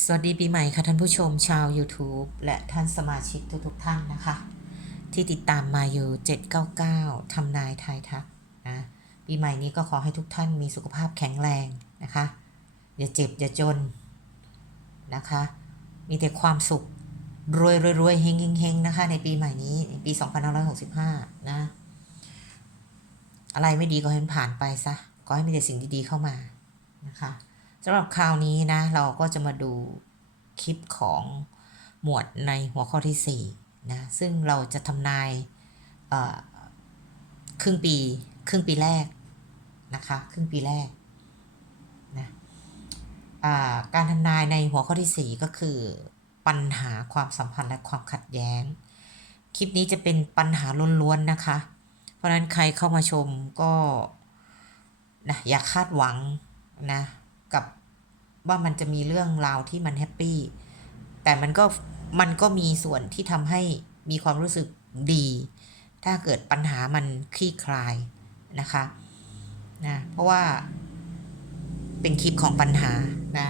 สวัสดีปีใหม่ค่ะท่านผู้ชมชาว YouTube และท่านสมาชิกทุกๆท่านนะคะ ที่ติดตามมาอยู่ 799 ทำนายทายทักนะปีใหม่นี้ก็ขอให้ทุกท่านมีสุขภาพแข็งแรงนะคะ อย่าเจ็บ อย่าจนนะคะ มีแต่ความสุข รวยรวยรวยเฮงเฮงเฮงนะคะ ในปีใหม่นี้ในปี 2565 นะ อะไรไม่ดีก็ให้มันผ่านไปซะก็ให้มีแต่สิ่งดีๆเข้ามานะคะ สำหรับคราวนี้นะ เราก็จะมาดูคลิปของหมวดในหัวข้อที่4นะซึ่งเราจะทำนายเอ่อครึ่งปีครึ่งปีแรกนะคะครึ่งปีแรกนะการทำนายในหัวข้อที่ 4 ก็คือปัญหาความสัมพันธ์และความขัดแย้ง คลิปนี้จะเป็นปัญหาล้วนๆนะคะ เพราะนั้นใครเข้ามาชมก็นะอย่าคาดหวังนะ กับว่ามันจะมีเรื่องราวที่มันแฮปปี้แต่มันก็มันก็มีส่วนที่ทำให้มีความรู้สึกดี ถ้าเกิดปัญหามันคลี่คลายนะคะนะเพราะว่าเป็นคลิปของปัญหานะ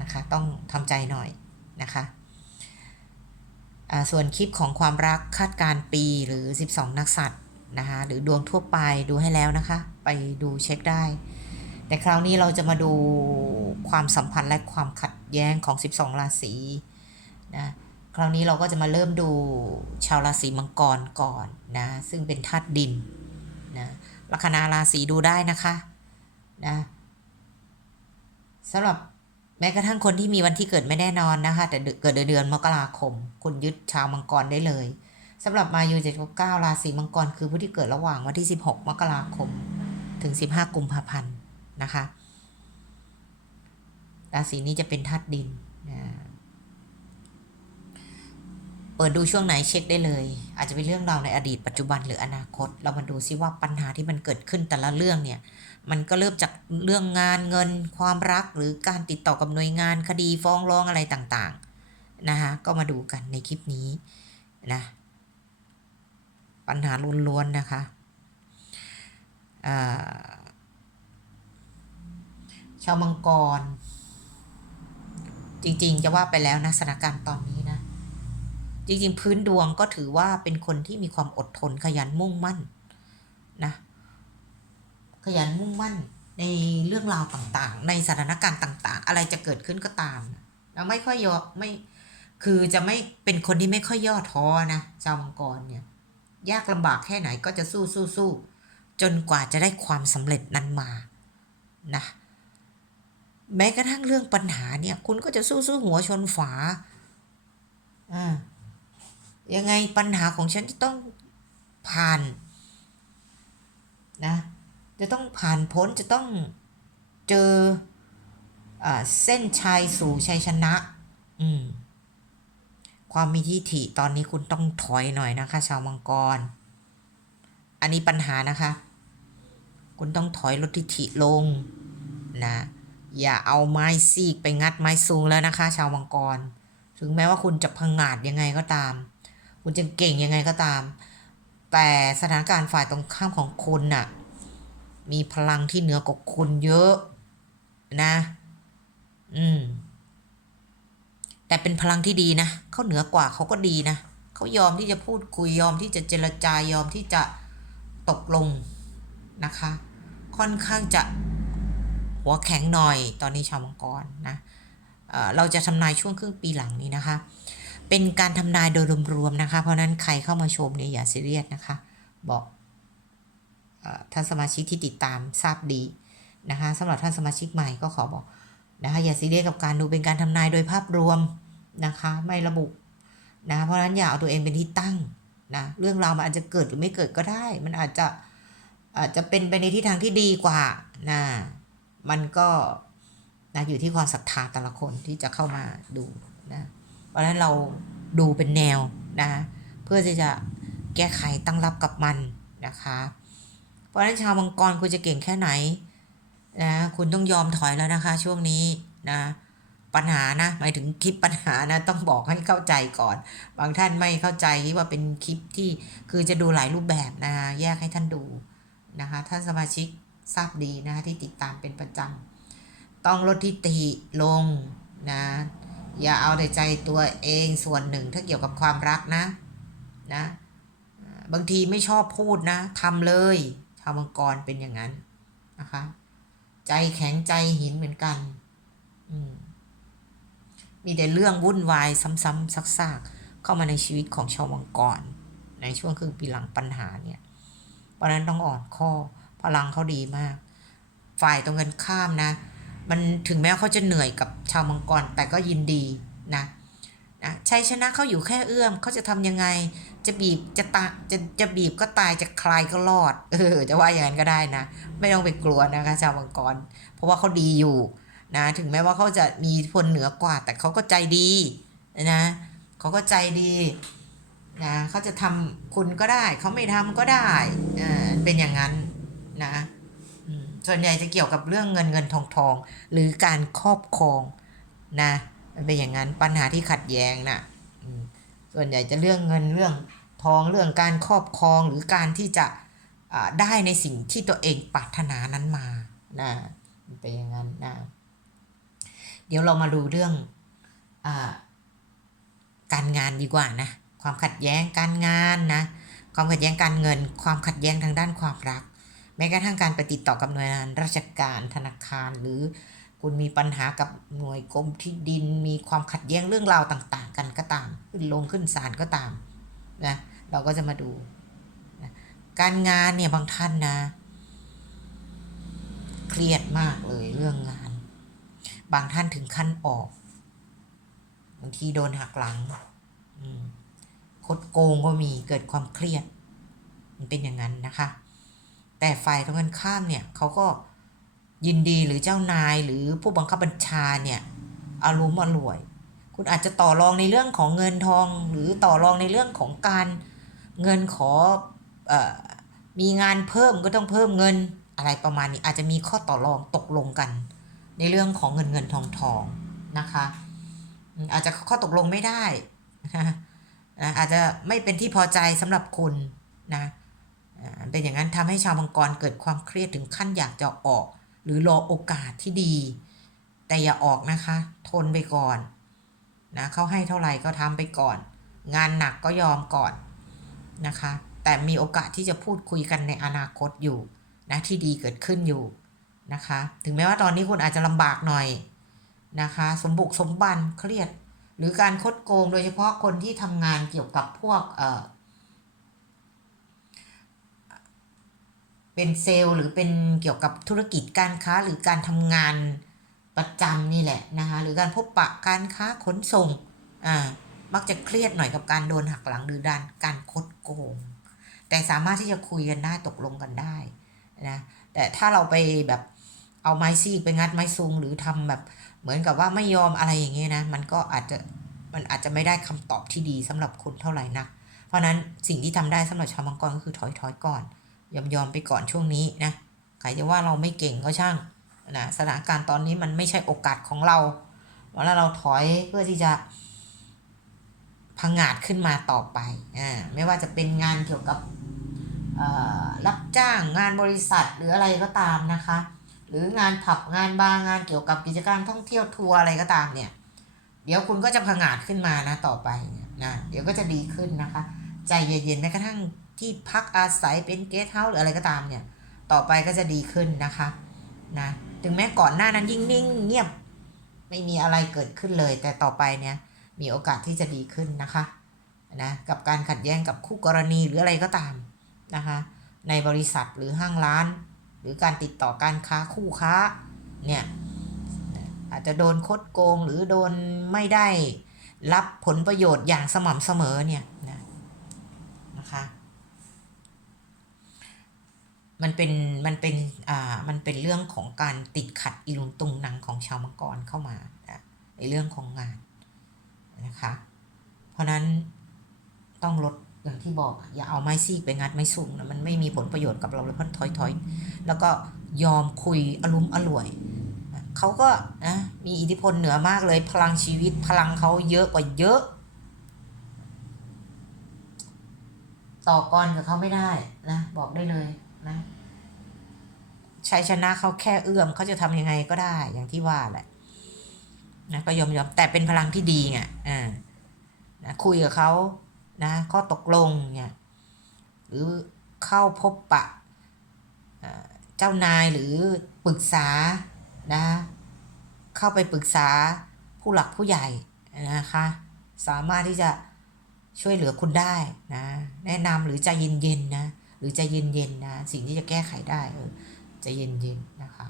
นะคะ ต้องทำใจหน่อยนะคะส่วนคลิปของความรักคาดการณ์ปีหรือ 12 นักสัตว์นะคะหรือดวงทั่วไปดูให้แล้วนะคะ ไปดูเช็คได้ แต่คราวนี้เราจะมาดูความสัมพันธ์และความขัดแย้งของ 12 ราศีนะคราวนี้เราก็จะมาเริ่มดูชาวราศีมังกรก่อนนะซึ่งเป็นธาตุดินนะลัคนาราศีดูได้นะคะนะสำหรับแม้กระทั่งคนที่มีวันที่เกิดไม่แน่นอนนะคะ แต่เกิดเดือนมกราคม คุณยึดชาวมังกรได้เลยสำหรับมายูเจ็ดเก้าราศีมังกรคือผู้ที่เกิดระหว่างวันที่ 16 มกราคม ถึง 15 กุมภาพันธ์ นะคะราศีนี้จะเป็นธาตุดินนะเปิดดูช่วงไหนเช็คได้เลย อาจจะเป็นเรื่องราวในอดีตปัจจุบันหรืออนาคต เรามาดูซิว่าปัญหาที่มันเกิดขึ้นแต่ละเรื่องเนี่ย มันก็เริ่มจากเรื่องงานเงิน ความรักหรือการติดต่อกับหน่วยงานคดีฟ้องร้องอะไรต่างๆนะคะก็มาดูกันในคลิปนี้นะปัญหาล้วนๆนะคะอ่า ชาวมังกร จริงๆ จะว่าไปแล้วนะสถานการณ์ตอนนี้นะ จริงๆ พื้นดวงก็ถือว่าเป็นคนที่มีความอดทนขยันมุ่งมั่นนะขยันมุ่งมั่นในเรื่องราวต่างๆ ในสถานการณ์ต่าง ๆ อะไรจะเกิดขึ้นก็ตามแล้วไม่ค่อยย่อไม่คือจะไม่เป็นคนที่ไม่ค่อยย่อท้อนะชาวมังกรเนี่ย ยากลำบากแค่ไหนก็จะสู้สู้สู้จนกว่าจะได้ความสำเร็จนั้นมานะ แม้กระทั่งเรื่องปัญหาเนี่ย คุณก็จะสู้สู้หัวชนฝาอ่ายังไงปัญหาของฉันจะต้องผ่านนะจะต้องผ่านพ้นจะต้องเจออ่าเส้นชัยสู่ชัยชนะ อืมความมีทิฐิตอนนี้คุณต้องถอยหน่อยนะคะ ชาวมังกร อันนี้ปัญหานะคะ คุณต้องถอยลดทิฐิลงนะ อย่าเอาไม้ซีกไปงัดไม้ซูงแล้วนะคะ ชาวมังกร ถึงแม้ว่าคุณจะพังงาดยังไงก็ตาม คุณจะเก่งยังไงก็ตาม แต่สถานการณ์ฝ่ายตรงข้ามของคุณน่ะ มีพลังที่เหนือกว่าคุณเยอะนะ อืม แต่เป็นพลังที่ดีนะเขาเหนือกว่าเขาก็ดีนะเขายอมที่จะพูดคุยยอมที่จะเจรจายอมที่จะตกลงนะคะ ค่อนข้างจะ หัวแข็งหน่อยตอนนี้ชาวมังกรนะเราจะทำนายช่วงครึ่งปีหลังนี้นะคะ เป็นการทำนายโดยรวมๆนะคะ เพราะนั้นใครเข้ามาชมเนี่ยอย่าซีเรียสนะคะ บอกท่านสมาชิกที่ติดตามทราบดีนะคะสำหรับท่านสมาชิกใหม่ก็ขอบอกนะคะอย่าซีเรียสกับการดูเป็นการทำนายโดยภาพรวมนะคะไม่ระบุนะเพราะนั้นอย่าเอาตัวเองเป็นที่ตั้งนะเรื่องราวมันอาจจะเกิดหรือไม่เกิดก็ได้ มันอาจจะอาจจะเป็นไปในทิศทางที่ดีกว่านะ มันก็นะอยู่ที่ความศรัทธาแต่ละคนที่จะเข้ามาดูนะเพราะฉะนั้นเราดูเป็นแนวนะเพื่อที่จะแก้ไขตั้งรับกับมันนะคะ เพราะฉะนั้นชาวมังกรคุณจะเก่งแค่ไหนนะคุณต้องยอมถอยแล้วนะคะ ช่วงนี้นะปัญหานะหมายถึงคลิปปัญหานะต้องบอกให้เข้าใจก่อน บางท่านไม่เข้าใจว่าเป็นคลิปที่คือจะดูหลายรูปแบบนะคะแยกให้ท่านดูนะคะท่านสมาชิก ทราบดีนะคะที่ติดตามเป็นประจำต้องลดทิฏฐิลงนะอย่าเอาแต่ใจตัวเองส่วนหนึ่งถ้าเกี่ยวกับความรักนะนะบางทีไม่ชอบพูดนะทำเลยชาวมังกรเป็นอย่างนั้นนะคะใจแข็งใจหินเหมือนกันมมีแต่เรื่องวุ่นวายซ้ำๆซักๆ เข้ามาในชีวิตของชาวมังกรในช่วงครึ่งปีหลังปัญหาเนี่ยเพราะนั้นต้องอ่อนข้อ พลังเขาดีมาก ฝ่ายตรงกันข้ามนะ มันถึงแม้เขาจะเหนื่อยกับชาวมังกรแต่ก็ยินดีนะนะชัยชนะเขาอยู่แค่เอื้อมเขาจะทำยังไง จะบีบจะตาจะจะบีบก็ตายจะคลายก็รอด เออ จะว่าอย่างนั้นก็ได้นะ ไม่ต้องไปกลัวนะคะชาวมังกร เพราะว่าเขาดีอยู่นะถึงแม้ว่าเขาจะมีพลเหนือกว่า แต่เขาก็ใจดีนะเขาก็ใจดีนะเขาจะทำคุณก็ได้ เขาไม่ทำก็ได้อ่าเป็นอย่างนั้น นะส่วนใหญ่จะเกี่ยวกับเรื่องเงินเงินทองทอง หรือการครอบครองนะเป็นอย่างนั้นปัญหาที่ขัดแย้งนะอืมส่วนใหญ่จะเรื่องเงินเรื่องทองเรื่องการครอบครองหรือการที่จะได้ในสิ่งที่ตัวเองปรารถนานั้นมานะเป็นอย่างนั้นนะเดี๋ยวเรามาดูเรื่องอการงานดีกว่านะความขัดแย้งการงานนะความขัดแย้งการเงิน ความขัดแย้งทางด้านความรัก แม้กระทั่งการไปติดต่อกับหน่วยงานราชการธนาคารหรือคุณมีปัญหากับหน่วยกรมที่ดินมีความขัดแย้งเรื่องราวต่าง ๆ กันก็ตาม ขึ้นลงขึ้นศาลก็ตามนะเราก็จะมาดูนะการงานเนี่ยบางท่านนะ เครียดมากเลยเรื่องงาน บางท่านถึงขั้นออกบางทีโดนหักหลังคดโกงก็มีเกิดความเครียด มันเป็นอย่างนั้นนะคะ แต่ฝ่ายตรงกันข้ามเนี่ยเขาก็ยินดีหรือเจ้านายหรือผู้บังคับบัญชาเนี่ยอารมณ์อร่วย คุณอาจจะต่อรองในเรื่องของเงินทอง หรือต่อรองในเรื่องของการเงินขออมีงานเพิ่มก็ต้องเพิ่มเงินอะไรประมาณนี้อาจจะมีข้อต่อรองตกลงกัน ในเรื่องของเงินเงินทองทองนะคะอาจจะข้อตกลงไม่ได้นะอาจจะไม่เป็นที่พอใจสำหรับคุณนะ เป็นอย่างนั้นทำให้ชาวมังกรเกิดความเครียดถึงขั้นอยากจะออก หรือรอโอกาสที่ดี แต่อย่าออกนะคะ ทนไปก่อนนะเขาให้เท่าไหร่ก็ทำไปก่อน งานหนักก็ยอมก่อนนะคะ แต่มีโอกาสที่จะพูดคุยกันในอนาคตอยู่นะที่ดีเกิดขึ้นอยู่นะคะ ถึงแม้ว่าตอนนี้คุณอาจจะลำบากหน่อยนะคะ สมบุกสมบันเครียด หรือการคดโกงโดยเฉพาะคนที่ทำงานเกี่ยวกับพวกเอ่อ เป็นเซลล์หรือเป็นเกี่ยวกับธุรกิจการค้าหรือการทำงานประจำนี่แหละนะคะหรือการพบปะการค้าขนส่งอ่ามักจะเครียดหน่อยกับการโดนหักหลังหรือดานการคดโกง แต่สามารถที่จะคุยกันได้ตกลงกันได้นะแต่ถ้าเราไปแบบเอาไม้ซีกไปงัดไม้ซุงหรือทำแบบเหมือนกับว่าไม่ยอมอะไรอย่างเงี้ยนะมันก็อาจจะมันอาจจะไม่ได้คำตอบที่ดีสำหรับคุณเท่าไหร่นัก เพราะฉะนั้นสิ่งที่ทำได้สำหรับชาวมังกรก็คือถอยถอยก่อน ยอมยอมไปก่อนช่วงนี้นะใครจะว่าเราไม่เก่งก็ช่างนะสถานการณ์ตอนนี้มันไม่ใช่โอกาสของเราแล้วเราถอยเพื่อที่จะพังงาดขึ้นมาต่อไปอ่าไม่ว่าจะเป็นงานเกี่ยวกับอ่อรับจ้างงานบริษัทหรืออะไรก็ตามนะคะ หรืองานผับงานบาร์งานเกี่ยวกับกิจการท่องเที่ยวทัวร์อะไรก็ตามเนี่ย เดี๋ยวคุณก็จะพังอาจขึ้นมานะต่อไปนะเดี๋ยวก็จะดีขึ้นนะคะ ใจเย็นๆแม้กระทั่ง ที่พักอาศัยเป็นเกสต์เฮาส์หรืออะไรก็ตามเนี่ย ต่อไปก็จะดีขึ้นนะคะนะถึงแม้ก่อนหน้านั้นยิ่งนิ่งเงียบไม่มีอะไรเกิดขึ้นเลย แต่ต่อไปเนี่ยมีโอกาสที่จะดีขึ้นนะคะนะกับการขัดแย้งกับคู่กรณีหรืออะไรก็ตามนะคะในบริษัทหรือห้างร้าน หรือการติดต่อการค้าคู่ค้าเนี่ยอาจจะโดนคดโกงหรือโดนไม่ได้รับผลประโยชน์อย่างสม่ำเสมอเนี่ยนะนะคะ มันเป็นมันเป็นอ่ามันเป็นเรื่องของการติดขัดอีลุงตุงนังของชาวมังกรเข้ามานะในเรื่องของงานนะคะ เพราะนั้นต้องลดอย่างที่บอกอย่าเอาไม้ซีกไปงัดไม้สูงนะมันไม่มีผลประโยชน์กับเราเลยเพราะถอยถอยแล้วก็ยอมคุยอารมณ์อร่วยเขาก็นะมีอิทธิพลเหนือมากเลย พลังชีวิตพลังเขาเยอะกว่าเยอะ ต่อกรกับเขาไม่ได้นะบอกได้เลย นะชัยชนะเขาแค่เอื้อมเขาจะทำยังไงก็ได้ อย่างที่ว่าแหละนะก็ยอมยอมแต่เป็นพลังที่ดีไงอ่านะคุยกับเขานะข้อตกลงเนี่ยหรือเข้าพบปะเอ่อเจ้านายหรือปรึกษานะเข้าไปปรึกษาผู้หลักผู้ใหญ่นะคะ สามารถที่จะช่วยเหลือคุณได้นะ แนะนำหรือใจเย็นๆนะ หรือใจเย็นๆนะสิ่งที่จะแก้ไขได้เออใจเย็นๆนะคะ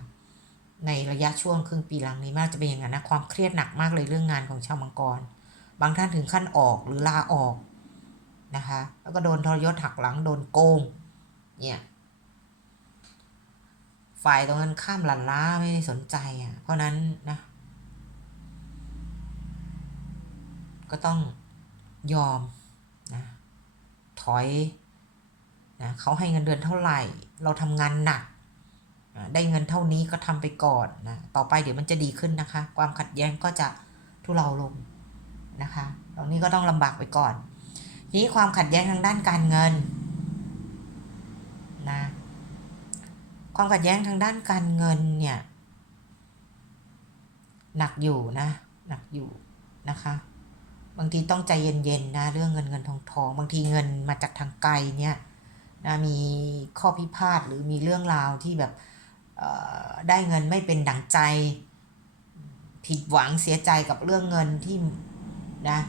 ในระยะช่วงครึ่งปีหลังนี้มากจะเป็นอย่างนั้นนะความเครียดหนักมากเลยเรื่องงานของชาวมังกร บางท่านถึงขั้นออกหรือลาออกนะคะ แล้วก็โดนทรยศหักหลังโดนโกงเนี่ยฝ่ายตรงนั้นข้ามหลันล้าไม่สนใจอะ เพราะนั้นนะ ก็ต้องยอมนะถอย นะเขาให้เงินเดือนเท่าไหร่ เราทำงานหนัก ได้เงินเท่านี้ก็ทำไปก่อนนะ ต่อไปเดี๋ยวมันจะดีขึ้นนะคะ ความขัดแย้งก็จะทุเลาลงนะคะตรงนี้ก็ต้องลำบากไปก่อน ทีนี้ความขัดแย้งทางด้านการเงินนะ ความขัดแย้งทางด้านการเงินเนี่ยหนักอยู่นะ หนักอยู่นะคะ บางทีต้องใจเย็นๆนะ เรื่องเงินเงินทองทอง บางทีเงินมาจากทางไกลเนี่ย นะมีข้อพิพาทหรือมีเรื่องราวที่แบบเอ่อได้เงินไม่เป็นดั่งใจ ผิดหวังเสียใจกับเรื่องเงินที่นะ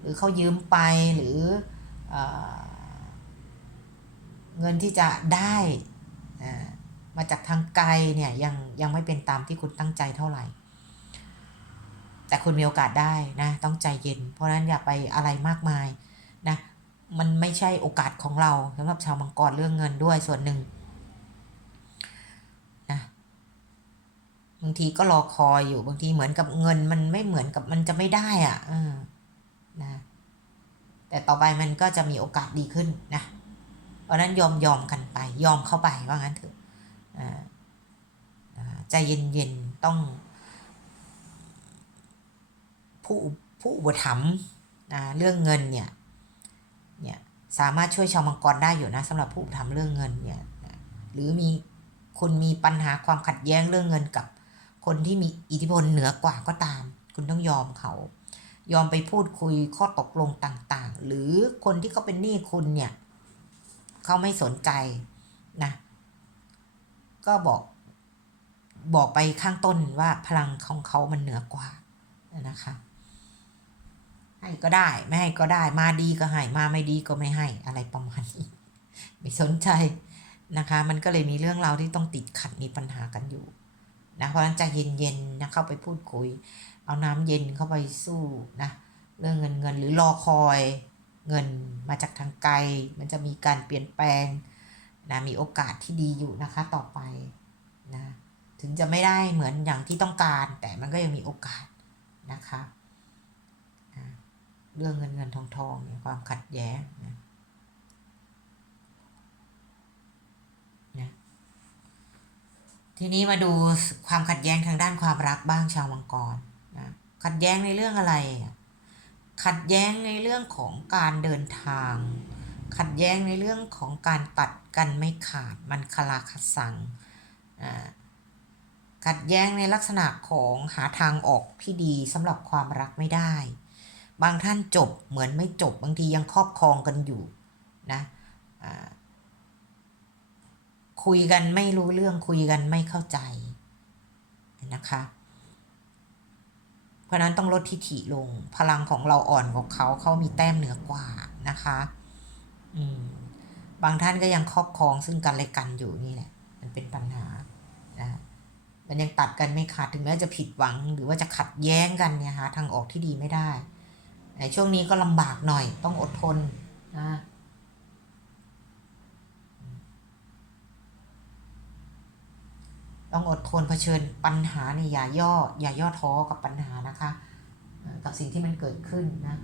หรือเขายืมไปหรือเออเงินที่จะได้อ่ามาจากทางไกลเนี่ยยังยังไม่เป็นตามที่คุณตั้งใจเท่าไหร่ แต่คุณมีโอกาสได้นะต้องใจเย็น เพราะฉะนั้นอย่าไปอะไรมากมายนะ มันไม่ใช่โอกาสของเราสำหรับชาวมังกรเรื่องเงินด้วยส่วนหนึ่งนะบางทีก็รอคอยอยู่บางทีเหมือนกับเงิน มันไม่เหมือนกับมันจะไม่ได้อะอนะแต่ต่อไปมันก็จะมีโอกาสดีขึ้นนะเพราะนั้นยอมยอมกันไป ยอมเข้าไปว่างั้นเถอะอ่าอ่าใจเย็นๆต้อง ผู้ผู้อุปถัมภ์นะเรื่องเงินเนี่ย สามารถช่วยชาวมังกรได้อยู่นะสำหรับผู้อุปถัมภ์เรื่องเงินเนี่ยหรือมีคุณมีปัญหาความขัดแย้งเรื่องเงินกับ คนที่มีอิทธิพลเหนือกว่าก็ตาม คุณต้องยอมเขา ยอมไปพูดคุยข้อตกลงต่างๆ หรือคนที่เขาเป็นหนี้คุณเนี่ยเขาไม่สนใจนะก็บอกบอกไปข้างต้นว่าพลังของเขามันเหนือกว่านะคะ ให้ก็ได้ ไม่ให้ก็ได้ มาดีก็ให้ มาไม่ดีก็ไม่ให้ อะไรประมาณนี้ ไม่สนใจนะคะ มันก็เลยมีเรื่องราวที่ต้องติดขัดมีปัญหากันอยู่นะเพราะฉะนั้นใจเย็นๆนะเข้าไปพูดคุย เอาน้ำเย็นเข้าไปสู้นะเรื่องเงินเงินหรือรอคอยเงินมาจากทางไกล มันจะมีการเปลี่ยนแปลงนะมีโอกาสที่ดีอยู่นะคะต่อไปนะถึงจะไม่ได้เหมือนอย่างที่ต้องการ แต่มันก็ยังมีโอกาสนะคะ เรื่องเงินเงินทองทองเนี่ยความขัดแย้งนะนะทีนี้มาดูความขัดแย้งทางด้านความรักบ้างชาวมังกรนะขัดแย้งในเรื่องอะไร ขัดแย้งในเรื่องของการเดินทาง ขัดแย้งในเรื่องของการตัดกันไม่ขาดมันคลาคัดสังอ่าขัดแย้งในลักษณะของหาทางออกที่ดีสำหรับความรักไม่ได้ บางท่านจบเหมือนไม่จบบางทียังครอบครองกันอยู่นะคุยกันไม่รู้เรื่องคุยกันไม่เข้าใจนะคะ เพราะนั้นต้องลดทิฐิลง พลังของเราอ่อนกว่าเขาเขามีแต้มเหนือกว่านะคะอืมบางท่านก็ยังครอบครองซึ่งกันและกันอยู่นี่แหละมันเป็นปัญหานะมันยังตัดกันไม่ขาดถึงแม้จะผิดหวังหรือว่าจะขัดแย้งกันเนี่ยหาทางออกที่ดีไม่ได้ ในช่วงนี้ก็ลำบากหน่อยต้องอดทนนะต้องอดทนเผชิญปัญหานี่อย่าย่อ อย่าย่อท้อกับปัญหานะคะ กับสิ่งที่มันเกิดขึ้นนะ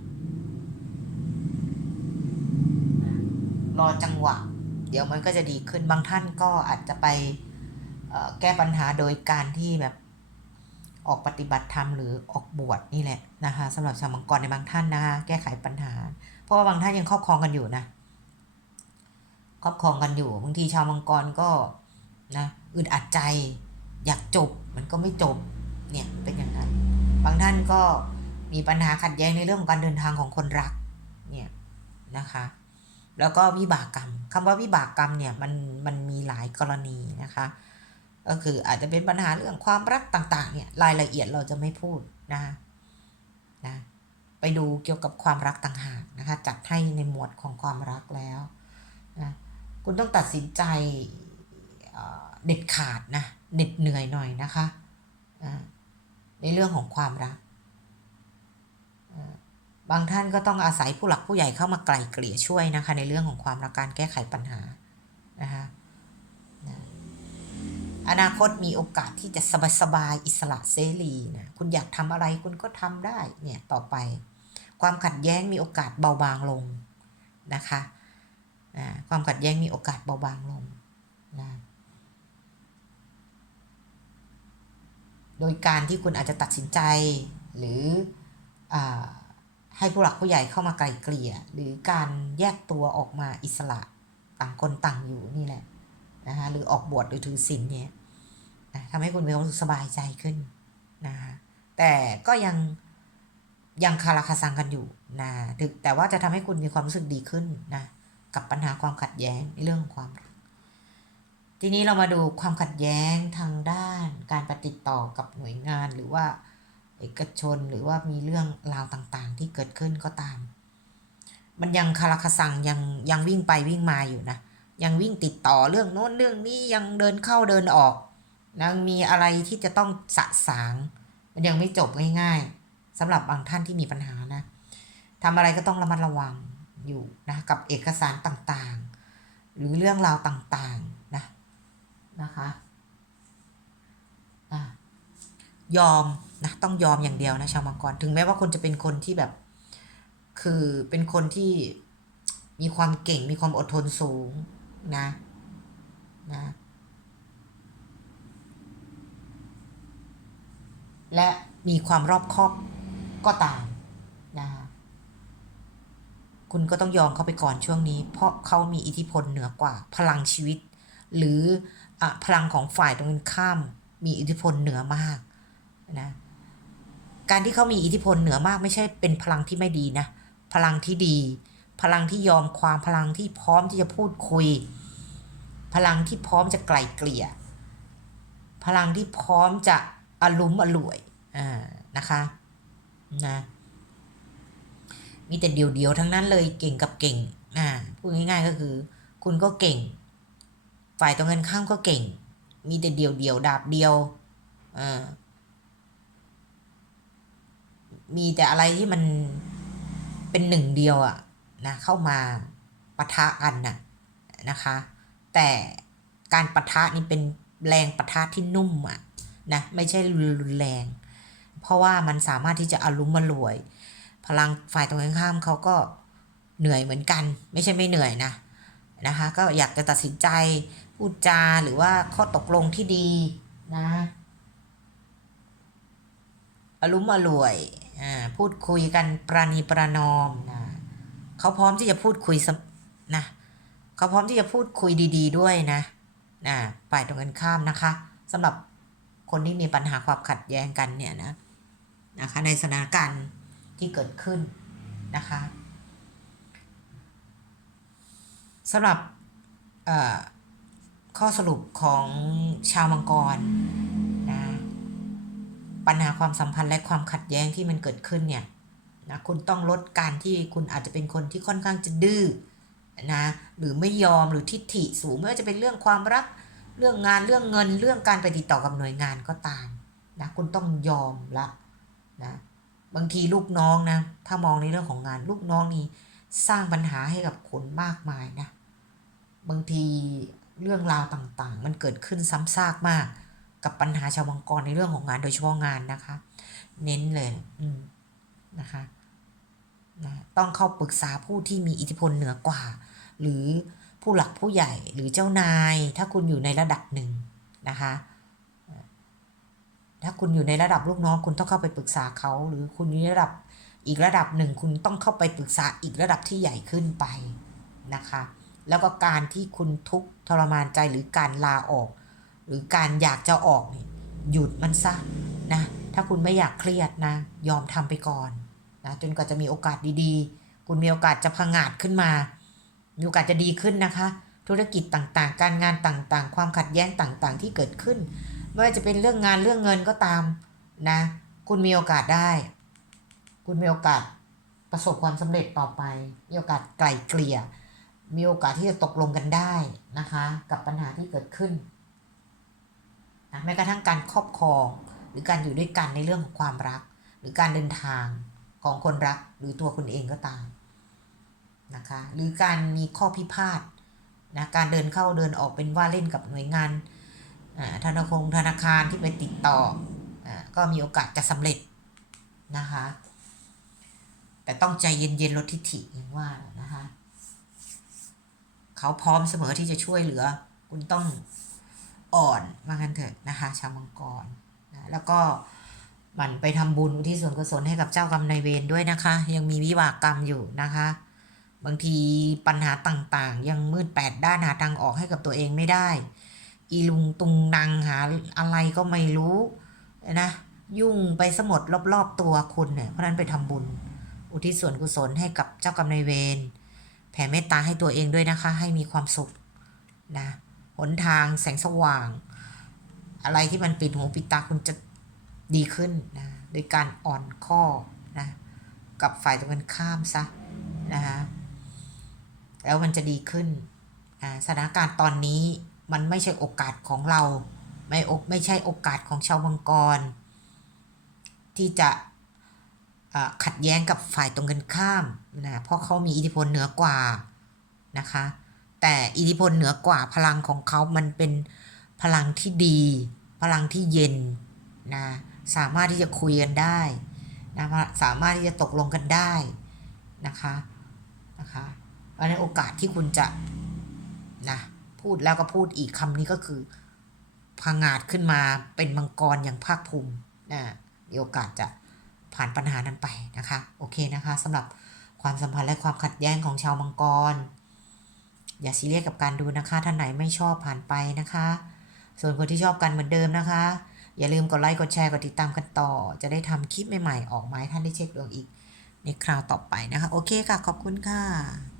รอจังหวะ เดี๋ยวมันก็จะดีขึ้นบางท่านก็อาจจะไปแก้ปัญหาโดยการที่แบบ ออกปฏิบัติธรรมหรือออกบวชนี่แหละนะคะสำหรับชาวมังกรในบางท่านนะคะแก้ไขปัญหา เพราะว่าบางท่านยังครอบครองกันอยู่นะครอบครองกันอยู่บางทีชาวมังกรก็นะอึดอัดใจ อยากจบมันก็ไม่จบเนี่ยเป็นอย่างนั้นบางท่านก็มีปัญหาขัดแย้งในเรื่องของการเดินทางของคนรักเนี่ยนะคะแล้วก็วิบากกรรมคำว่าวิบากกรรมเนี่ยมันมันมีหลายกรณีนะคะ ก็คืออาจจะเป็นปัญหาเรื่องความรักต่างๆเนี่ยรายละเอียดเราจะไม่พูดนะคะนะไปดูเกี่ยวกับความรักต่างหากนะคะจัดให้ในหมวดของความรักแล้วนะคุณต้องตัดสินใจเด็ดขาดนะเหน็ดเหนื่อยหน่อยนะคะในเรื่องของความรัก บางท่านก็ต้องอาศัยผู้หลักผู้ใหญ่เข้ามาไกล่เกลี่ยช่วยนะคะ ในเรื่องของความรักการแก้ไขปัญหานะคะ อนาคตมีโอกาสที่จะสบายๆอิสระเสรีนะคุณอยากทำอะไรคุณก็ทำได้เนี่ยต่อไป ความขัดแย้งมีโอกาสเบาบางลงนะคะอ่าความขัดแย้งมีโอกาสเบาบางลงนะโดยการที่คุณอาจจะตัดสินใจ หรืออาให้ผู้หลักผู้ใหญ่เข้ามาไกลเกลี่ย หรือการแยกตัวออกมาอิสระต่างคนต่างอยู่นี่แหละนะคะหรือออกบวชหรือถือศีลเนี่ย นะทำให้คุณมีความรู้สึกสบายใจขึ้นนะคะแต่ก็ยังยังคาราคาซังกันอยู่นะถึงแต่ว่าจะทำให้คุณมีความรู้สึกดีขึ้นนะกับปัญหาความขัดแย้งในเรื่องของความรัก ทีนี้เรามาดูความขัดแย้งทางด้านการปฏิดต่อกับหน่วยงานหรือว่าเอกชนหรือว่ามีเรื่องราวต่างๆ ที่เกิดขึ้นก็ตาม มันยังคาราคาซังยังยังวิ่งไปวิ่งมาอยู่นะ ยังวิ่งติดต่อเรื่องโน้นเรื่องนี้ยังเดินเข้าเดินออก ยังมีอะไรที่จะต้องสะสาง มันยังไม่จบง่ายๆสำหรับบางท่านที่มีปัญหานะทำอะไรก็ต้องระมัดระวังอยู่นะกับเอกสารต่างๆ หรือเรื่องราวต่างๆนะนะคะยอมนะต้องยอมอย่างเดียวนะชาวมังกรถึงแม้ว่าคนจะเป็นคนที่แบบ คือเป็นคนที่มีความเก่งมีความอดทนสูงนะนะ และมีความรอบคอบก็ตามนะคะคุณก็ต้องยอมเขาไปก่อนช่วงนี้ เพราะเขามีอิทธิพลเหนือกว่าพลังชีวิต หรืออพลังของฝ่ายตรงกันข้าม มีอิทธิพลเหนือมากนะการที่เขามีอิทธิพลเหนือมากไม่ใช่เป็นพลังที่ไม่ดีนะ พลังที่ดี พลังที่ยอมความพลังที่พร้อมที่จะพูดคุย พลังที่พร้อมจะไกล่เกลี่ย พลังที่พร้อมจะ อารมณ์อร่วยอ่านะคะนะมีแต่เดียวๆทั้งนั้นเลยเก่งกับเก่งอ่าพูดง่ายๆก็คือ คุณก็เก่ง ฝ่ายตรงกันข้ามก็เก่ง มีแต่เดียวๆดาบเดียวอ่ามีแต่อะไรที่มันเป็นหนึ่งเดียวอะนะเข้ามาปะทะกันน่ะนะคะ แต่การปะทะนี่เป็นแรงปะทะที่นุ่มอะ นะไม่ใช่รุนแรง เพราะว่ามันสามารถที่จะอารุมมารวย พลังฝ่ายตรงข้ามเขาก็เหนื่อยเหมือนกัน ไม่ใช่ไม่เหนื่อยนะนะคะก็อยากจะตัดสินใจพูดจาหรือว่าข้อตกลงที่ดีนะอารมณ์อร่วยอ่าพูดคุยกันประนีประนอมนะเขาพร้อมที่จะพูดคุยนะเขาพร้อมที่จะพูดคุยดี ๆ ด้วยนะนะฝ่ายตรงกันข้ามนะคะสำหรับ คนที่มีปัญหาความขัดแย้งกันเนี่ยนะนะคะในสถานการณ์ที่เกิดขึ้นนะคะสำหรับข้อสรุปของชาวมังกรนะปัญหาความสัมพันธ์และความขัดแย้งที่มันเกิดขึ้นเนี่ยนะคุณต้องลดการที่คุณอาจจะเป็นคนที่ค่อนข้างจะดื้อนะหรือไม่ยอมหรือทิฐิสูงไม่ว่าจะเป็นเรื่องความรัก เรื่องงานเรื่องเงินเรื่องการไปติดต่อกับหน่วยงานก็ตามนะคุณต้องยอมละนะบางทีลูกน้องนะถ้ามองในเรื่องของงานลูกน้องนี่สร้างปัญหาให้กับคุณมากมายนะบางทีเรื่องราวต่างๆ มันเกิดขึ้นซ้ำซากมาก กับปัญหาชาวมังกรในเรื่องของงานโดยเฉพาะงานนะคะ เน้นเลยอืมนะคะนะต้องเข้าปรึกษาผู้ที่มีอิทธิพลเหนือกว่า หรือ ผู้หลักผู้ใหญ่หรือเจ้านาย ถ้าคุณอยู่ในระดับหนึ่งนะคะถ้าคุณอยู่ในระดับลูกน้องคุณต้องเข้าไปปรึกษาเขา หรือคุณอยู่ในระดับอีกระดับหนึ่ง คุณต้องเข้าไปปรึกษาอีกระดับที่ใหญ่ขึ้นไปนะคะ แล้วก็การที่คุณทุกข์ทรมานใจหรือการลาออก หรือการอยากจะออกเนี่ยหยุดมันซะนะถ้าคุณไม่อยากเครียดนะ ยอมทำไปก่อนนะจนกว่าจะมีโอกาสดีๆ คุณมีโอกาสจะพังงาดขึ้นมา มีโอกาสจะดีขึ้นนะคะ ธุรกิจต่างๆ การงานต่างๆ ความขัดแย้งต่างๆ ที่เกิดขึ้น ไม่ว่าจะเป็นเรื่องงานเรื่องเงินก็ตามนะ คุณมีโอกาสได้ คุณมีโอกาสประสบความสำเร็จต่อไป มีโอกาสไกล่เกลี่ย มีโอกาสที่จะตกลงกันได้นะคะ กับปัญหาที่เกิดขึ้นนะแม้กระทั่งการครอบครอง หรือการอยู่ด้วยกันในเรื่องของความรัก หรือการเดินทางของคนรักหรือตัวคุณเองก็ตาม นะคะหรือการมีข้อพิพาทนะการเดินเข้าเดินออกเป็นว่าเล่นกับหน่วยงานธนาคารธนาคารที่ไปติดต่ออาก็มีโอกาสจะสำเร็จนะคะแต่ต้องใจเย็นๆลดทิฐิอย่างว่านะคะเขาพร้อมเสมอที่จะช่วยเหลือ คุณต้องอ่อนมากันเถอะนะคะชาวมังกรนะแล้วก็หมันไปทำบุญอุที่ส่วนกุศลให้กับเจ้ากรรมนายเวรด้วยนะคะ ยังมีวิบากกรรมอยู่นะคะ บางทีปัญหาต่างๆ ยังมืดแปดด้านหาทางออกให้กับตัวเองไม่ได้ อีลุงตุงนังหาอะไรก็ไม่รู้นะยุ่งไปสมดรอบๆตัวคุณเนี่ยเพราะฉะนั้นไปทำบุญ อุทิศส่วนกุศลให้กับเจ้ากรรมนายเวรแผ่เมตตาให้ตัวเองด้วยนะคะ ให้มีความสุขนะหนทางแสงสว่าง อะไรที่มันปิดหูปิดตาคุณจะดีขึ้นนะโดยการอ่อนข้อนะกับฝ่ายตรงกันข้ามซะนะคะ แล้วมันจะดีขึ้นสถานการณ์ตอนนี้มันไม่ใช่โอกาสของเรา ไม่อกไม่ใช่โอกาสของชาวมังกร ที่จะขัดแย้งกับฝ่ายตรงกันข้ามนะเพราะเขามีอิทธิพลเหนือกว่านะคะ แต่อิทธิพลเหนือกว่าพลังของเขามันเป็นพลังที่ดี พลังที่เย็นนะสามารถที่จะคุยกันได้นะสามารถที่จะตกลงกันได้นะคะนะคะ เพราะนั้นโอกาสที่คุณจะนะพูดแล้วก็พูดอีกคำนี้ก็คือพังงาดขึ้นมาเป็นมังกรอย่างภาคภูมินะมีโอกาสจะผ่านปัญหานั้นไปนะคะ โอเคนะคะสำหรับความสัมพันธ์และความขัดแย้งของชาวมังกร อย่าซีเรียสกับการดูนะคะท่านไหนไม่ชอบผ่านไปนะคะ ส่วนคนที่ชอบกันเหมือนเดิมนะคะ อย่าลืมกดไลค์กดแชร์กดติดตามกันต่อ จะได้ทำคลิปใหม่ๆออกมาให้ท่านได้เช็คดวงอีกในคราวต่อไปนะคะ โอเคค่ะ ขอบคุณค่ะ